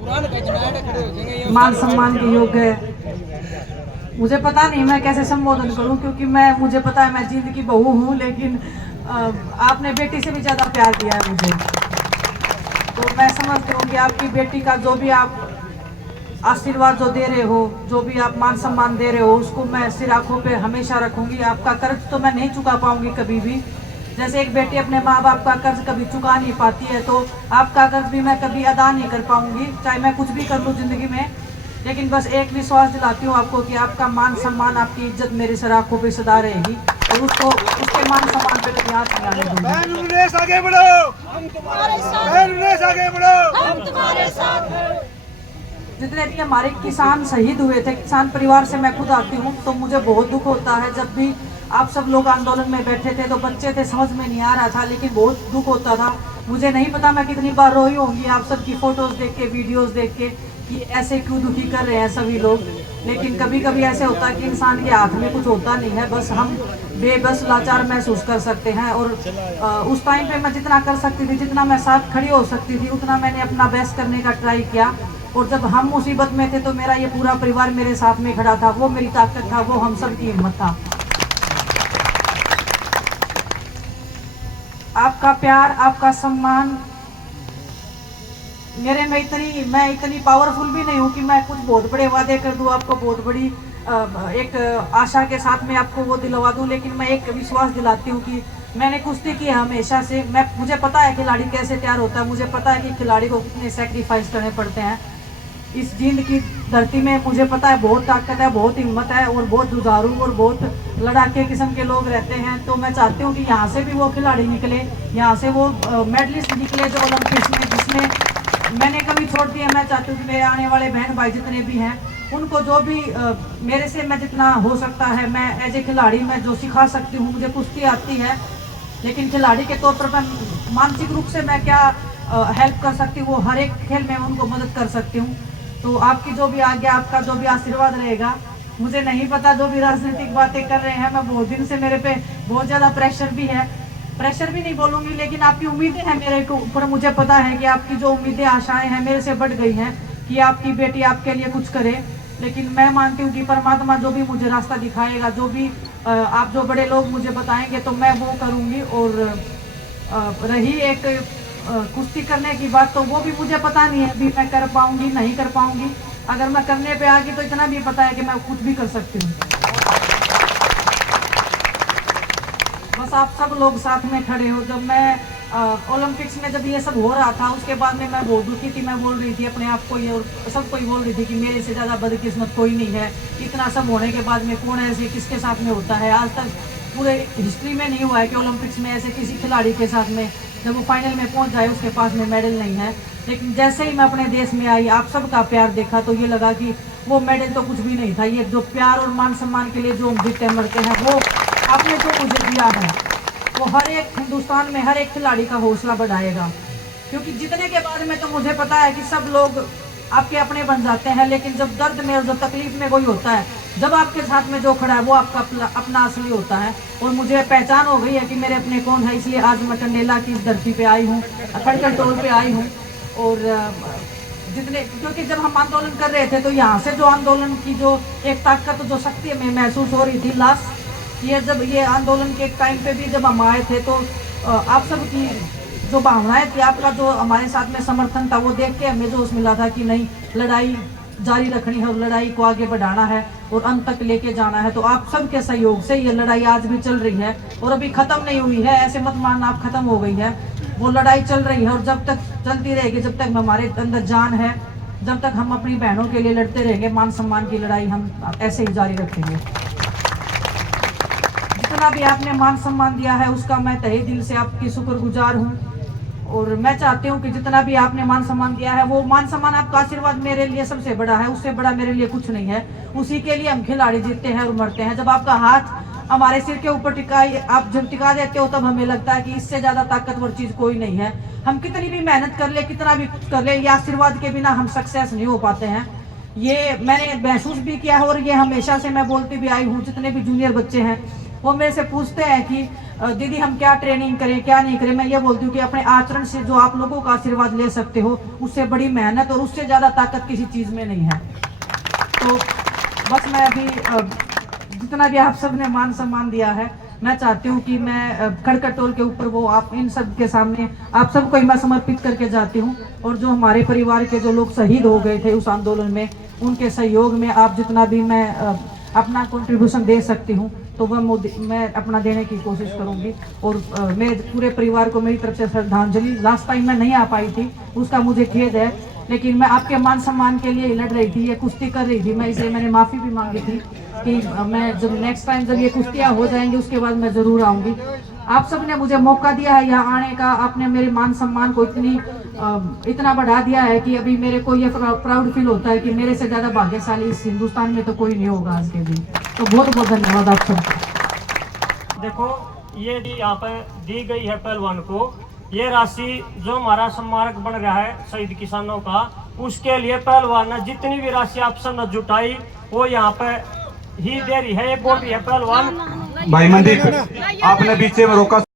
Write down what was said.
मान सम्मान के योग्य है। मुझे पता नहीं मैं कैसे संबोधन करूं, क्योंकि मुझे पता है मैं जीत की बहू हूं, लेकिन आपने बेटी से भी ज्यादा प्यार दिया है मुझे। तो मैं समझती हूँ कि आपकी बेटी का जो भी आप आशीर्वाद जो दे रहे हो, जो भी आप मान सम्मान दे रहे हो, उसको मैं सिर आंखों पे हमेशा रखूंगी। आपका कर्ज तो मैं नहीं चुका पाऊंगी कभी भी। जैसे एक बेटी अपने माँ बाप का कर्ज कभी चुका नहीं पाती है, तो आपका कर्ज भी मैं कभी अदा नहीं कर पाऊंगी, चाहे मैं कुछ भी कर लूँ जिंदगी में। लेकिन बस एक विश्वास दिलाती हूँ आपको कि आपका मान सम्मान, आपकी इज्जत मेरी सिर आंखों पे सदा रहेगी, और उसको उसके मान सम्मान पे कभी हाथ नहीं आने दूंगी। बहन उल्लेस आगे बढ़ो, हम तुम्हारे साथ। बहन उल्लेस आगे बढ़ो, हम तुम्हारे साथ। जितने भी हमारे किसान शहीद हुए थे, किसान परिवार से मैं खुद आती हूँ, तो मुझे बहुत दुख होता है। जब भी आप सब लोग आंदोलन में बैठे थे तो बच्चे थे, समझ में नहीं आ रहा था, लेकिन बहुत दुख होता था। मुझे नहीं पता मैं कितनी बार रोई होंगी आप सबकी फोटोज देख के, वीडियोस देख के, कि ऐसे क्यों दुखी कर रहे हैं सभी लोग। लेकिन कभी कभी ऐसे होता है कि इंसान के हाथ में कुछ होता नहीं है, बस हम बेबस लाचार महसूस कर सकते हैं। और उस टाइम पे मैं जितना कर सकती थी, जितना मैं साथ खड़ी हो सकती थी, उतना मैंने अपना बेस्ट करने का ट्राई किया। और जब हम मुसीबत में थे तो मेरा ये पूरा परिवार मेरे साथ में खड़ा था। वो मेरी ताकत था, वो हम सब की हिम्मत था। आपका प्यार, आपका सम्मान मेरे में मैं इतनी पावरफुल भी नहीं हूँ कि मैं कुछ बहुत बड़े वादे कर दूँ आपको, बहुत बड़ी एक आशा के साथ में आपको वो दिलवा दूँ। लेकिन मैं एक विश्वास दिलाती हूँ कि मैंने कुश्ती की हमेशा से। मुझे पता है खिलाड़ी कैसे तैयार होता है, मुझे पता है कि खिलाड़ी को कितने सेक्रीफाइस करने पड़ते हैं। इस जींद की धरती में मुझे पता है बहुत ताकत है, बहुत हिम्मत है, और बहुत जुझारू और बहुत लड़ाके किस्म के लोग रहते हैं। तो मैं चाहती हूँ कि यहाँ से भी वो खिलाड़ी निकले, यहाँ से वो मेडलिस्ट निकले जो ओलंपिक्स में, जिसमें मैंने कभी छोड़ दिया। मैं चाहती हूँ कि मेरे आने वाले बहन भाई जितने भी हैं, उनको जो भी मेरे से मैं जितना हो सकता है, मैं एज ए खिलाड़ी मैं जो सिखा सकती हूँ। मुझे कुश्ती आती है, लेकिन खिलाड़ी के तौर पर मैं मानसिक रूप से मैं क्या हेल्प कर सकती हूँ, वो हर एक खेल में उनको मदद कर सकती हूँ। तो आपकी जो भी आज्ञा, आपका जो भी आशीर्वाद रहेगा। मुझे नहीं पता जो भी राजनीतिक बातें कर रहे हैं, मैं बहुत दिन से मेरे पे बहुत ज़्यादा प्रेशर भी है, प्रेशर भी नहीं बोलूँगी, लेकिन आपकी उम्मीदें हैं मेरे ऊपर। मुझे पता है कि आपकी जो उम्मीदें, आशाएं हैं मेरे से बढ़ गई हैं कि आपकी बेटी आपके लिए कुछ करे। लेकिन मैं मानती हूँ कि परमात्मा जो भी मुझे रास्ता दिखाएगा, जो भी आप जो बड़े लोग मुझे बताएंगे, तो मैं वो करूँगी। और रही एक कुश्ती करने की बात, तो वो भी मुझे पता नहीं है अभी मैं कर पाऊंगी नहीं कर पाऊंगी। अगर मैं करने पे आ गई तो इतना भी पता है कि मैं कुछ भी कर सकती हूँ। बस आप सब लोग साथ में खड़े हो। जब मैं ओलंपिक्स में जब ये सब हो रहा था, उसके बाद में मैं बहुत दुखी थी। मैं बोल रही थी अपने आप को ये, और सबको ही बोल रही थी कि मेरे से ज़्यादा बदकिस्मत कोई नहीं है। इतना सब होने के बाद में कौन ऐसे किसके साथ में होता है। आज तक पूरे हिस्ट्री में नहीं हुआ है कि ओलंपिक्स में ऐसे किसी खिलाड़ी के साथ में जब वो फाइनल में पहुंच जाए उसके पास में मेडल नहीं है। लेकिन जैसे ही मैं अपने देश में आई, आप सबका प्यार देखा, तो ये लगा कि वो मेडल तो कुछ भी नहीं था। ये जो प्यार और मान सम्मान के लिए जो हम जीते मरते हैं, वो आपने जो मुझे दिया है, वो हर एक हिंदुस्तान में हर एक खिलाड़ी का हौसला बढ़ाएगा। क्योंकि जीतने के बाद में तो मुझे पता है कि सब लोग आपके अपने बन जाते हैं, लेकिन जब दर्द में और जब तकलीफ में कोई होता है, जब आपके साथ में जो खड़ा है वो आपका अपना असली होता है। और मुझे पहचान हो गई है कि मेरे अपने कौन है, इसलिए आज मैं टंडेला की इस धरती पे आई हूँ, खड़कर टोल पे आई हूँ। और जितने, क्योंकि जब हम आंदोलन कर रहे थे तो यहाँ से जो आंदोलन की जो एक ताकत, जो शक्ति में महसूस हो रही थी लास्ट ये, जब ये आंदोलन के टाइम पे भी जब हम आए थे, तो आप सब की जो भावनाएं थी, आपका जो हमारे साथ में समर्थन था, वो देख के हमें जोश मिला था कि नहीं, लड़ाई जारी रखनी है और लड़ाई को आगे बढ़ाना है और अंत तक लेके जाना है। तो आप सबके सहयोग से ये लड़ाई आज भी चल रही है और अभी खत्म नहीं हुई है। ऐसे मत मानना आप खत्म हो गई है, वो लड़ाई चल रही है और जब तक चलती रहेगी, जब तक हमारे अंदर जान है, जब तक हम अपनी बहनों के लिए लड़ते रहेंगे, मान सम्मान की लड़ाई हम ऐसे ही जारी रखेंगे। जितना भी आपने मान सम्मान दिया है उसका मैं तहे दिल से आपकी शुक्रगुजार हूँ। और मैं चाहती हूँ कि जितना भी आपने मान सम्मान दिया है, वो मान सम्मान, आपका आशीर्वाद मेरे लिए सबसे बड़ा है, उससे बड़ा मेरे लिए कुछ नहीं है। उसी के लिए हम खिलाड़ी जीतते हैं और मरते हैं। जब आपका हाथ हमारे सिर के ऊपर आप जब टिका देते हो, तब हमें लगता है कि इससे ज्यादा ताकतवर चीज कोई नहीं है। हम कितनी भी मेहनत कर ले, कितना भी कुछ कर ले, ये आशीर्वाद के बिना हम सक्सेस नहीं हो पाते हैं। ये मैंने महसूस भी किया है और ये हमेशा से मैं बोलती भी आई हूँ। जितने भी जूनियर बच्चे हैं वो मेरे से पूछते हैं कि दीदी हम क्या ट्रेनिंग करें क्या नहीं करें, मैं ये बोलती हूँ कि अपने आचरण से जो आप लोगों का आशीर्वाद ले सकते हो, उससे बड़ी मेहनत और उससे ज़्यादा ताकत किसी चीज़ में नहीं है। तो बस मैं अभी जितना भी आप सब ने मान सम्मान दिया है, मैं चाहती हूँ कि मैं खड़कर टोल के ऊपर वो आप इन सब के सामने आप सबको मैं समर्पित करके जाती हूँ। और जो हमारे परिवार के जो लोग शहीद हो गए थे उस आंदोलन में, उनके सहयोग में आप जितना भी मैं अपना कंट्रीब्यूशन दे सकती हूँ तो वह मैं अपना देने की कोशिश करूँगी। और मेरे पूरे परिवार को मेरी तरफ से श्रद्धांजलि। लास्ट टाइम मैं नहीं आ पाई थी, उसका मुझे खेद है, लेकिन मैं आपके मान सम्मान के लिए लड़ रही थी, ये कुश्ती कर रही थी मैं, इसलिए मैंने माफ़ी भी मांगी थी कि मैं जब नेक्स्ट टाइम जब ये कुश्तियाँ हो जाएंगी उसके बाद मैं ज़रूर आऊँगी। आप सब ने मुझे मौका दिया है यहाँ आने का, आपने मेरे मान सम्मान को इतना बढ़ा दिया है कि अभी मेरे को ये प्राउड फील होता है कि मेरे से ज़्यादा भाग्यशाली इस हिंदुस्तान में तो कोई नहीं होगा आज के दिन। तो बहुत बहुत धन्यवाद आप सबको। देखो ये यहाँ पर दी गई है पहलवान को, ये राशि जो हमारा स्मारक बन रहा है शहीद किसानों का, उसके लिए पहलवान ने जितनी भी राशि आप सब ने जुटाई वो यहाँ पे ही दे रही है। ये बोल रही है पहलवान भाई मंदिर आपने बीच में रोका।